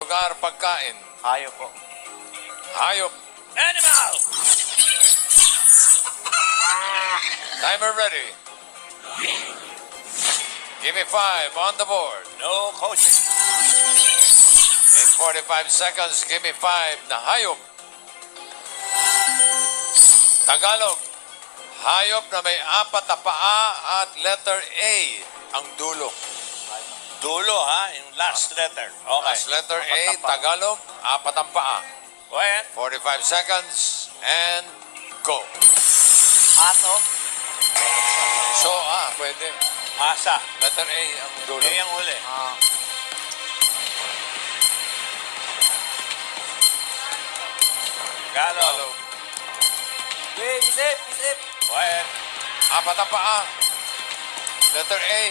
Lugar, pagkain. Hayop po. Hayop. Animal! Timer ready. Give me 5 on the board. No coaching. In 45 seconds, give me 5 na hayop. Tagalog. Hayop na may 4 na paa at letter A ang dulo. Dulo, ha? Yung last letter. Okay. As letter A, Tagalog, 4 ang paa. Go ahead. 45 seconds and go. Aso. So, pwede. Asa. Letter A ang dulo. Yan yung huli. Galo. Tagalog. Isip. Go ahead. 4 ang paa. Letter A.